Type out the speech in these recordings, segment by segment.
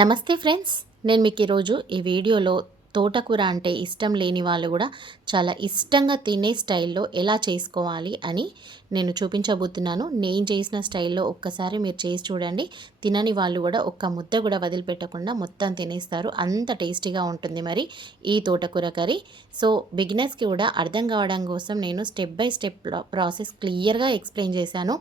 నమస్తే ఫ్రెండ్స్, నేను మీకు ఈరోజు ఈ వీడియోలో తోటకూర అంటే ఇష్టం లేని వాళ్ళు కూడా చాలా ఇష్టంగా తినే స్టైల్లో ఎలా చేసుకోవాలి అని నేను చూపించబోతున్నాను. నేను చేసిన స్టైల్లో ఒక్కసారి మీరు చేసి చూడండి. తినని వాళ్ళు కూడా ఒక్క ముద్ద కూడా వదిలిపెట్టకుండా మొత్తం తినేస్తారు. అంత టేస్టీగా ఉంటుంది మరి ఈ తోటకూర కర్రీ. సో బిగినర్స్కి కూడా అర్థం కావడం కోసం నేను స్టెప్ బై స్టెప్ ప్రాసెస్ క్లియర్గా ఎక్స్ప్లెయిన్ చేశాను.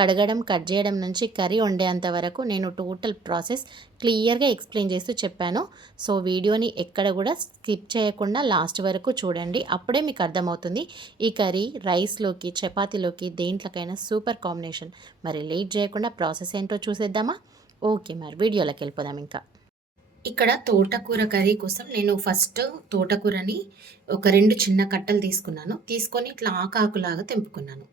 కడగడం, కట్ చేయడం నుంచి కర్రీ వండేంత వరకు నేను టోటల్ ప్రాసెస్ క్లియర్గా ఎక్స్ప్లెయిన్ చేస్తూ చెప్పాను. సో వీడియోని ఎక్కడ కూడా స్కిప్ చేయకుండా లాస్ట్ వరకు చూడండి. అప్పుడే మీకు అర్థమవుతుంది ఈ కర్రీ రైస్లోకి, చపాతీలోకి, దేంట్లోకైనా సూపర్ కాంబినేషన్. మరి లేట్ చేయకుండా ప్రాసెస్ ఏంటో చూసేద్దామా? ఓకే, మరి వీడియోలోకి వెళ్ళిపోదాం. ఇక్కడ తోటకూర కర్రీ కోసం నేను ఫస్ట్ తోటకూరని ఒక 2 చిన్న కట్టలు తీసుకొని ఇట్లా ఆకులాగా తెంపుకున్నాను.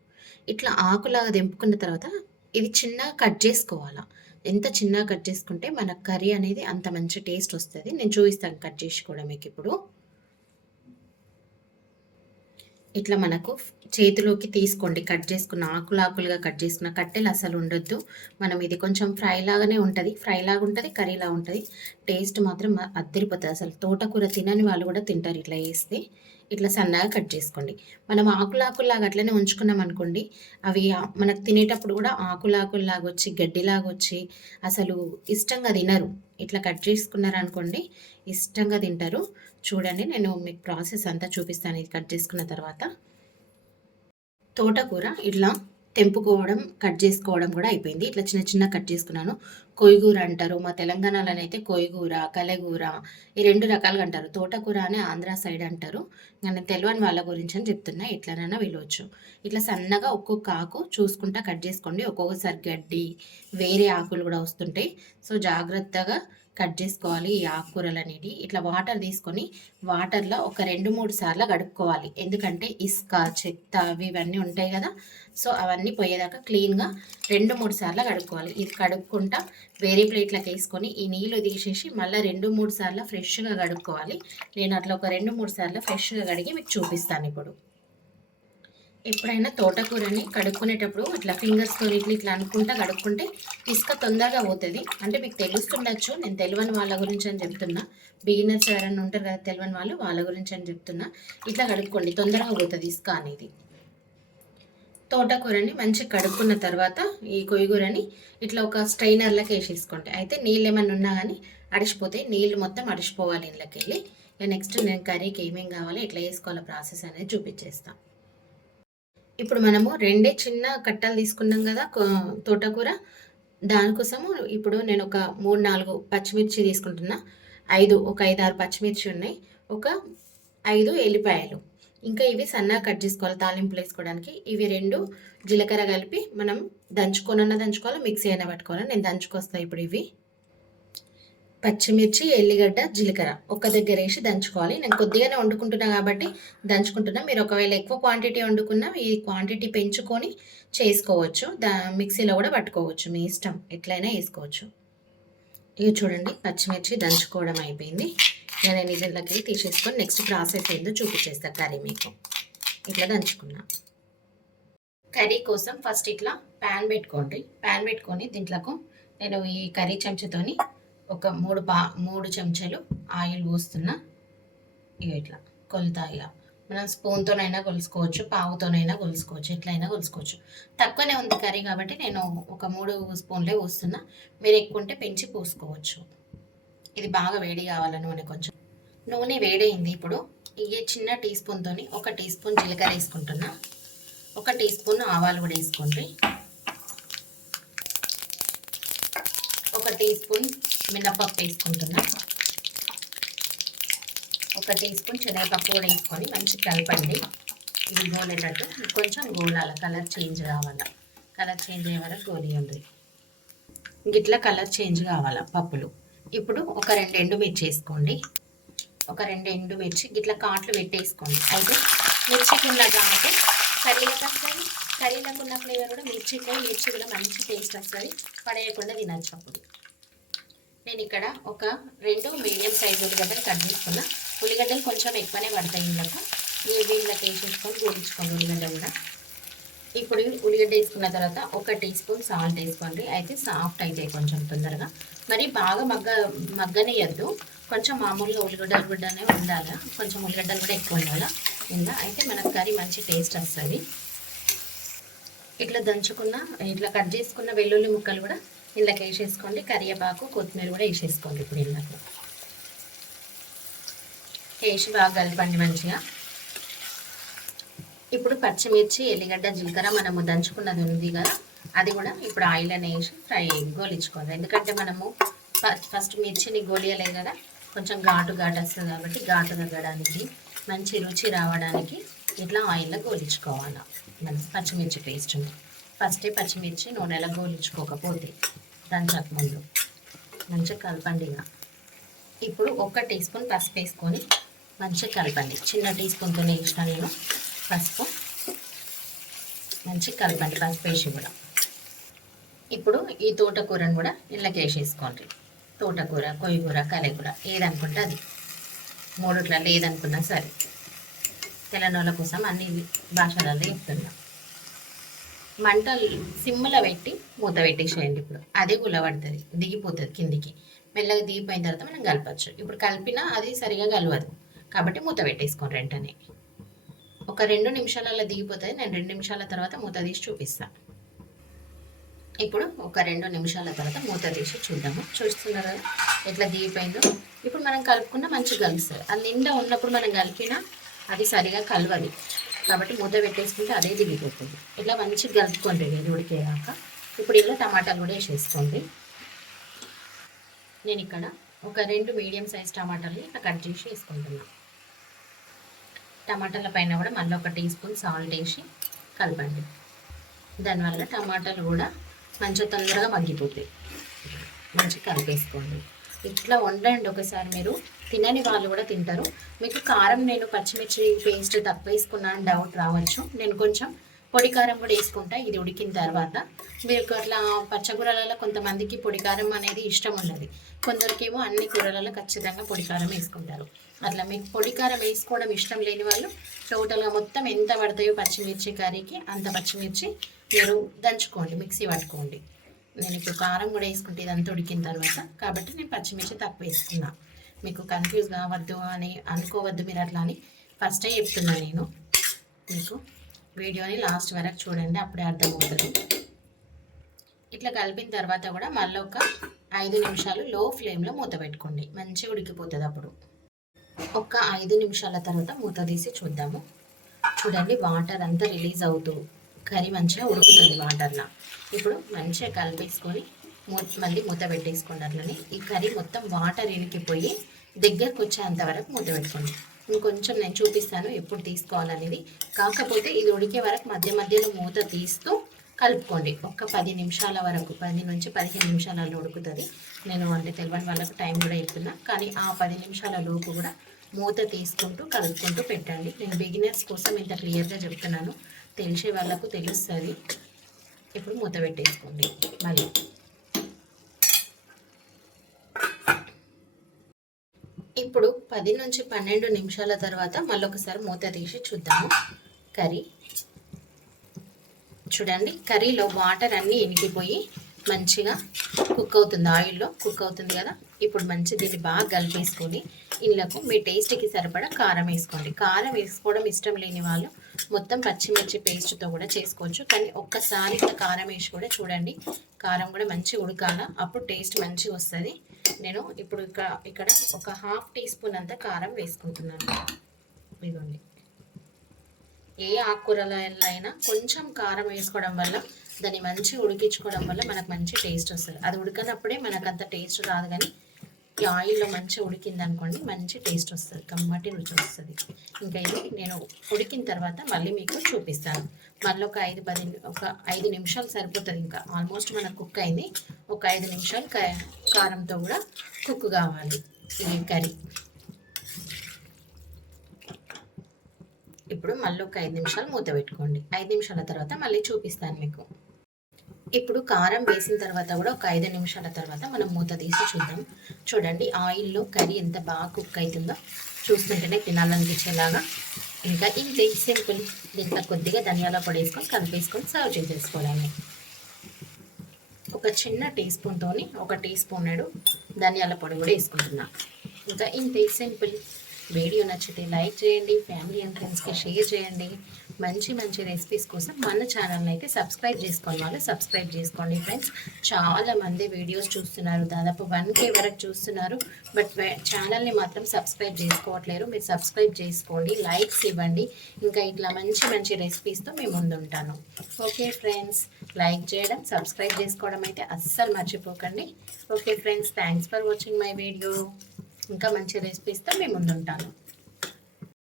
ఇట్లా ఆకులాగా తెంపుకున్న తర్వాత ఇది చిన్నగా కట్ చేసుకోవాలా. ఎంత చిన్నగా కట్ చేసుకుంటే మన కర్రీ అనేది అంత మంచి టేస్ట్ వస్తుంది. నేను చూపిస్తాను కట్ చేసి కూడా మీకు. ఇప్పుడు ఇట్లా మనకు చేతిలోకి తీసుకోండి. కట్ చేసుకున్న ఆకులుగా కట్ చేసుకున్న కట్టెలు అసలు ఉండొద్దు. మనం ఇది కొంచెం ఫ్రై లాగానే ఉంటుంది, కర్రీలా ఉంటుంది. టేస్ట్ మాత్రం అద్దరిపోతుంది. అసలు తోటకూర తినని వాళ్ళు కూడా తింటారు ఇట్లా వేస్తే. ఇట్లా సన్నగా కట్ చేసుకోండి. మనం ఆకులాగా అట్లనే ఉంచుకున్నాం అనుకోండి, అవి మనకు తినేటప్పుడు కూడా ఆకులాగా వచ్చి గడ్డిలాగా వచ్చి అసలు ఇష్టంగా తినరు. ఇట్లా కట్ చేసుకున్నారు అనుకోండి, ఇష్టంగా తింటారు. చూడండి, నేను మీకు ప్రాసెస్ అంతా చూపిస్తాను. ఇది కట్ చేసుకున్న తర్వాత తోటకూర ఇట్లా తెంపుకోవడం, కట్ చేసుకోవడం కూడా అయిపోయింది. ఇట్లా చిన్న కట్ చేసుకున్నాను. కొయ్యగూర అంటారు, మా తెలంగాణలోనైతే కొయ్యగూర, కలగూర, ఈ 2 రకాలుగా అంటారు. తోటకూర అని ఆంధ్ర సైడ్ అంటారు. నేను తెలియని వాళ్ళ గురించి అని చెప్తున్నా. ఎట్లనైనా వెళ్ళవచ్చు. ఇట్లా సన్నగా ఒక్కొక్క ఆకు చూసుకుంటా కట్ చేసుకోండి. ఒక్కొక్కసారి గడ్డి, వేరే ఆకులు కూడా వస్తుంటాయి. సో జాగ్రత్తగా కట్ చేసుకోవాలి ఈ ఆకుకూరలు అనేవి. ఇట్లా వాటర్ తీసుకొని వాటర్లో ఒక 2-3 సార్లు కడుక్కోవాలి. ఎందుకంటే ఇసుక, చెత్త అవి ఇవన్నీ ఉంటాయి కదా. సో అవన్నీ పోయేదాకా క్లీన్గా 2-3 సార్లు కడుక్కోవాలి. ఇది కడుక్కుంటా వేరే ప్లేట్లకు వేసుకొని ఈ నీళ్ళు తీసేసి మళ్ళీ 2-3 సార్లు ఫ్రెష్గా కడుక్కోవాలి. నేను అట్లా ఒక 2-3 సార్లు ఫ్రెష్గా కడిగి మీకు చూపిస్తాను. ఎప్పుడైనా తోటకూరని కడుక్కునేటప్పుడు ఇట్లా ఫింగర్స్తో ఇట్లా అనుకుంటా కడుక్కుంటే ఇసుక తొందరగా పోతుంది. అంటే మీకు తెలుస్తుండొచ్చు, నేను తెలియని వాళ్ళ గురించి అని చెప్తున్నా. బిగినర్స్ ఎవరైనా ఉంటారు కదా తెలియని వాళ్ళ గురించి అని చెప్తున్నా. ఇట్లా కడుక్కోండి, తొందరగా పోతుంది ఇసుక అనేది. తోటకూరని మంచిగా కడుక్కున్న తర్వాత ఈ కొయ్యగూరని ఇట్లా ఒక స్ట్రైనర్లోకి వేసేసుకోండి. అయితే నీళ్ళు ఏమైనా ఉన్నా కానీ అడిసిపోతాయి. నీళ్ళు మొత్తం అడిసిపోవాలి ఇంట్లోకి వెళ్ళి. నెక్స్ట్ నేను కర్రీకి ఏమేమి కావాలో ఎట్లా వేసుకోవాలో ప్రాసెస్ అనేది చూపించేస్తాను. ఇప్పుడు మనము 2 చిన్న కట్టలు తీసుకున్నాం కదా తోటకూర. దానికోసము ఇప్పుడు నేను ఒక 3-4 పచ్చిమిర్చి తీసుకుంటున్నా. ఒక 5-6 పచ్చిమిర్చి ఉన్నాయి. ఒక 5 ఎల్లిపాయలు. ఇంకా ఇవి సన్నగా కట్ చేసుకోవాలి తాలింపులు వేసుకోవడానికి. ఇవి 2 జీలకర్ర కలిపి మనం దంచుకోవాలి, మిక్సీ అయినా పట్టుకోవాలి. నేను దంచుకొస్తాను ఇప్పుడు. ఇవి పచ్చిమిర్చి, ఎల్లిగడ్డ, జీలకర్ర ఒక దగ్గర వేసి దంచుకోవాలి. నేను కొద్దిగానే వండుకుంటున్నా కాబట్టి దంచుకుంటున్నా. మీరు ఒకవేళ ఎక్కువ క్వాంటిటీ వండుకున్నా ఈ క్వాంటిటీ పెంచుకొని చేసుకోవచ్చు. మిక్సీలో కూడా పట్టుకోవచ్చు, మీ ఇష్టం, ఎట్లయినా వేసుకోవచ్చు. ఇవి చూడండి, పచ్చిమిర్చి దంచుకోవడం అయిపోయింది. నేను ఇదిలోకి తీసేసుకొని నెక్స్ట్ ప్రాసెస్ ఏందో చూపించేస్తా కర్రీ మీకు. ఇట్లా దంచుకున్నా. కర్రీ కోసం ఫస్ట్ ఇట్లా ప్యాన్ పెట్టుకొని దీంట్లోకి నేను ఈ కర్రీ చెంచాతోని ఒక 3 చెంచాలు ఆయిల్ పోస్తున్నా. ఇట్లా కొలత మనం స్పూన్తోనైనా కొలుసుకోవచ్చు, పావుతోనైనా కొలుసుకోవచ్చు, ఎట్లయినా కొలుసుకోవచ్చు. తక్కువనే ఉంది కర్రీ కాబట్టి నేను ఒక 3 స్పూన్లే పోస్తున్నా. మీరు ఎక్కువ ఉంటే పెంచి పోసుకోవచ్చు. ఇది బాగా వేడి కావాలి నూనె. కొంచెం నూనె వేడైంది. ఇప్పుడు ఈ చిన్న టీ స్పూన్తోని 1 టీ స్పూన్ జీలకర్ర వేసుకుంటున్నా. 1 టీ స్పూన్ ఆవాలు కూడా వేసుకోండి. 1 టీ స్పూన్ మినపప్పు వేసుకుంటున్నా. 1 టీ స్పూన్ శనగపప్పు కూడా వేసుకొని మంచి కలపండి. ఇది గోలేటట్టు కొంచెం గోలాల, కలర్ చేంజ్ కావాలా. కలర్ చేంజ్ అయ్యే వరకు గోలియండి. ఇట్లా కలర్ చేంజ్ కావాలా పప్పులు. ఇప్పుడు ఒక 2 ఎండుమిర్చి వేసుకోండి. ఒక 2 ఎండుమిర్చి ఇట్లా కాట్లు పెట్టేసుకోండి. అయితే మిర్చికి ఉన్న ఘాటు కర్రీలకు వస్తుంది. కర్రీలకు ఉన్న ఫ్లేవర్ కూడా మిర్చి కూడా మంచి టేస్ట్ వస్తుంది. పడేయకుండా తినచ్చు. అప్పుడు నేను ఇక్కడ ఒక 2 మీడియం సైజు ఉల్లిగడ్డలు కట్ చేసుకున్నా. ఉల్లిగడ్డలు కొంచెం ఎక్కువనే పడతాయి. వీళ్ళకి వేసేసుకొని గోలించుకోండి. ఉల్లిగడ్డ కూడా ఇప్పుడు ఉల్లిగడ్డ వేసుకున్న తర్వాత 1 టీ స్పూన్ సాల్ట్ వేసుకోండి. అయితే సాఫ్ట్ అవుతాయి కొంచెం తొందరగా. మరి బాగా మగ్గనియద్దు. కొంచెం మామూలుగా ఉల్లిగడ్డనే ఉండాలి. కొంచెం ఉల్లిగడ్డలు కూడా ఎక్కువ ఉండాలి ఇలా. అయితే మనకు కర్రీ మంచి టేస్ట్ వస్తుంది. ఇట్లా దంచుకున్న ఇట్లా కట్ చేసుకున్న వెల్లుల్లి ముక్కలు కూడా ఇందులోకి వేసేసుకోండి. కరివేపాకు కొత్తిమీర కూడా వేసేసుకోండి. ఇప్పుడు ఇందులోకి వేసి బాగా కలపండి మంచిగా. ఇప్పుడు పచ్చిమిర్చి, ఎల్లిగడ్డ, జీలకర్ర మనము దంచుకున్నది ఉంది కదా, అది కూడా ఇప్పుడు ఆయిల్ అని వేసి గోలించుకోవాలి. ఎందుకంటే మనము ఫస్ట్ మిర్చిని గోలియలేదు కదా, కొంచెం ఘాటు వస్తుంది కాబట్టి ఘాటు తగ్గడానికి మంచి రుచి రావడానికి ఇట్లా ఆయిల్లో గోలించుకోవాలి. మన పచ్చిమిర్చి పేస్ట్ని ఫస్టే పచ్చిమిర్చి నూనెలో గోలించుకోకపోతే దంచక ముందు మంచిగా కలపండి. ఇప్పుడు 1 టీ స్పూన్ పసుపు వేసుకొని మంచిగా కలపండి. చిన్న టీ స్పూన్తోనే వేసిన నేను పసుపు. మంచిగా కలపండి పసుపు వేసి కూడా. ఇప్పుడు ఈ తోటకూరను కూడా ఇళ్ళకి వేసేసుకోండి. తోటకూర, కొయ్యకూర, కలెకూర ఏదనుకుంటే అది, మూడుట్లలో ఏదనుకున్నా సరే. తెలంగాణ కోసం అన్ని భాషలలో చెప్తున్నా. మంట సిమ్లో పెట్టి మూత పెట్టేసేయండి. ఇప్పుడు అదే గుల్లబడుతుంది, దిగిపోతుంది కిందికి. మెల్లగా దిగిపోయిన తర్వాత మనం కలపచ్చు. ఇప్పుడు కలిపినా అది సరిగా కలవదు కాబట్టి మూత పెట్టేసుకోండి వెంటనే. ఒక 2 నిమిషాలలో దిగిపోతుంది. నేను 2 నిమిషాల తర్వాత మూత తీసి చూపిస్తాను. ఇప్పుడు ఒక 2 నిమిషాల తర్వాత మూత తీసి చూద్దాము. చూస్తున్నారు కదా ఎట్లా దిగిపోయిందో. ఇప్పుడు మనం కలుపుకున్న మంచిగా కలుస్తుంది. అది నిండా ఉన్నప్పుడు మనం కలిపినా అది సరిగా కలవదు కాబట్టి మూత పెట్టేసుకుంటే అదే దిగిపోతుంది. ఇట్లా మంచిగా కలుపుకోండి ఇది ఉడికేదాకా. ఇప్పుడు ఇలా టమాటాలు కూడా వేసేసుకోండి. నేను ఇక్కడ ఒక 2 మీడియం సైజ్ టమాటాలు ఇట్లా కట్ చేసి వేసుకుంటున్నాను. టమాటాల పైన కూడా మళ్ళీ 1 టీ స్పూన్ సాల్ట్ వేసి కలపండి. దానివల్ల టమాటాలు కూడా మంచిగా తొందరగా మగ్గిపోతాయి. మంచిగా కలిపేసుకోండి. ఇట్లా వండండి ఒకసారి. మీరు తినని వాళ్ళు కూడా తింటారు. మీకు కారం నేను పచ్చిమిర్చి పేస్ట్ తక్కువ వేసుకున్నాను డౌట్ రావచ్చు. నేను కొంచెం పొడి కారం కూడా వేసుకుంటా ఇది ఉడికిన తర్వాత. మీరు అట్లా పచ్చకూరలలో కొంతమందికి పొడి కారం అనేది ఇష్టం ఉండదు. కొందరికేమో అన్ని కూరలలో ఖచ్చితంగా పొడి కారం వేసుకుంటారు. అట్లా మీకు పొడి కారం వేసుకోవడం ఇష్టం లేని వాళ్ళు టోటల్గా మొత్తం ఎంత పడతాయో పచ్చిమిర్చి కర్రీకి అంత పచ్చిమిర్చి మీరు దంచుకోండి, మిక్సీ పట్టుకోండి. నేను ఇప్పుడు కారం కూడా వేసుకుంటే ఇదంతా ఉడికిన తర్వాత కాబట్టి నేను పచ్చిమిర్చి తక్కువ వేసుకున్నా. మీకు కన్ఫ్యూజ్ కావద్దు అని అనుకోవద్దు మీరు అట్లా అని ఫస్టే చెప్తున్నా నేను. మీకు వీడియోని లాస్ట్ వరకు చూడండి, అప్పుడే అర్థమవుతుంది. ఇట్లా కలిపిన తర్వాత కూడా మళ్ళీ ఒక 5 నిమిషాలు లో ఫ్లేమ్లో మూత పెట్టుకోండి. మంచిగా ఉడికిపోతుంది. అప్పుడు ఒక 5 నిమిషాల తర్వాత మూత తీసి చూద్దాము. చూడండి వాటర్ అంతా రిలీజ్ అవుతూ కర్రీ మంచిగా ఉడుకుతుంది వాటర్లో. ఇప్పుడు మంచిగా కలిపేసుకొని మళ్ళీ మూత పెట్టేసుకోండి. అట్లని ఈ కర్రీ మొత్తం వాటర్ ఇరికిపోయి దగ్గరకు వచ్చేంత వరకు మూత పెట్టుకోండి. ఇంకొంచెం నేను చూపిస్తాను ఎప్పుడు తీసుకోవాలనేది. కాకపోతే ఇది ఉడికే వరకు మధ్య మధ్యలో మూత తీస్తూ కలుపుకోండి. ఒక 10 నిమిషాల వరకు, 10 నుంచి 15 నిమిషాలలో ఉడుకుతుంది. నేను అంటే తెలియని వాళ్ళకు టైం కూడా చెప్తున్నా. కానీ ఆ 10 నిమిషాల లోపు కూడా మూత తీసుకుంటూ కలుపుకుంటూ పెట్టండి. నేను బిగినర్స్ కోసం ఇంత క్లియర్గా చెప్తున్నాను, తెలిసే వాళ్ళకు తెలుస్తుంది. ఇప్పుడు మూత పెట్టేసుకోండి. మళ్ళీ ఇప్పుడు 10 నుంచి 12 నిమిషాల తర్వాత మళ్ళీ ఒకసారి మూత తీసి చూద్దాము. కర్రీ చూడండి, కర్రీలో వాటర్ అన్నీ ఇనికిపోయి మంచిగా కుక్ అవుతుంది, ఆయిల్లో కుక్ అవుతుంది కదా. ఇప్పుడు మంచి దీన్ని బాగా కలిపేసుకొని ఇందులోకి మీ టేస్ట్కి సరిపడా కారం వేసుకోండి. కారం వేసుకోవడం ఇష్టం లేని వాళ్ళు మొత్తం పచ్చిమిర్చి పేస్ట్తో కూడా చేసుకోవచ్చు. కానీ ఒక్కసారి ఇట్లా కారం వేసి కూడా చూడండి. కారం కూడా మంచిగా ఉడకాల, అప్పుడు టేస్ట్ మంచిగా వస్తుంది. నేను ఇప్పుడు ఇక్కడ ఒక 1/2 టీ స్పూన్ అంతా కారం వేసుకుంటున్నాను. ఇదిగోండి, ఏ ఆకుకూరలైనా కొంచెం కారం వేసుకోవడం వల్ల దాన్ని మంచిగా ఉడికించుకోవడం వల్ల మనకు మంచి టేస్ట్ వస్తుంది. అది ఉడకనప్పుడే మనకు అంత టేస్ట్ రాదు, కానీ ఈ ఆయిల్లో మంచిగా ఉడికింది అనుకోండి మంచి టేస్ట్ వస్తుంది, కమ్మటి రుచి వస్తుంది. ఇంకా ఇది నేను ఉడికిన తర్వాత మళ్ళీ మీకు చూపిస్తాను. మళ్ళీ ఒక 5 నిమిషాలు సరిపోతుంది. ఇంకా ఆల్మోస్ట్ మనకు కుక్ అయింది. ఒక 5 నిమిషాలు కారంతో కూడా కుక్ కావాలి ఈ కర్రీ. ఇప్పుడు మళ్ళీ ఒక 5 నిమిషాలు మూత పెట్టుకోండి. 5 నిమిషాల తర్వాత మళ్ళీ చూపిస్తాను మీకు. ఇప్పుడు కారం వేసిన తర్వాత కూడా ఒక 5 నిమిషాల తర్వాత మనం మూత తీసి చూద్దాం. చూడండి ఆయిల్లో కర్రీ ఎంత బాగా కుక్ అవుతుందో చూస్తుంటేనే తినాలనిపించేలాగా ఇంకా ఇంతే సింపుల్. దీంట్లో కొద్దిగా ధనియాల పొడి వేసుకొని కలిపేసుకొని సర్వ్ చేసేసుకోవడమే. ఒక చిన్న టీ స్పూన్తోని 1 టీ స్పూన్ ధనియాల పొడి కూడా వేసుకుంటున్నా. ఇంకా ఇంతే సింపుల్. వీడియో నచ్చితే లైక్ చేయండి, ఫ్యామిలీ అండ్ ఫ్రెండ్స్కి షేర్ చేయండి. మంచి మంచి రెసిపీస్ కోసం మన ఛానల్ని అయితే సబ్స్క్రైబ్ చేసుకోండి. వాళ్ళు సబ్స్క్రైబ్ చేసుకోండి ఫ్రెండ్స్. చాలామంది వీడియోస్ చూస్తున్నారు, దాదాపు 1K వరకు చూస్తున్నారు, బట్ ఛానల్ని మాత్రం సబ్స్క్రైబ్ చేసుకోవట్లేరు. మీరు సబ్స్క్రైబ్ చేసుకోండి, లైక్స్ ఇవ్వండి. ఇంకా ఇట్లా మంచి మంచి రెసిపీస్తో మేము ముందుంటాను. ఓకే ఫ్రెండ్స్, లైక్ చేయడం, సబ్స్క్రైబ్ చేసుకోవడం అయితే అస్సలు మర్చిపోకండి. Okay friends, thanks for watching my video. ఇంకా మంచి రెసిపీస్తో మేము ముందుంటాను.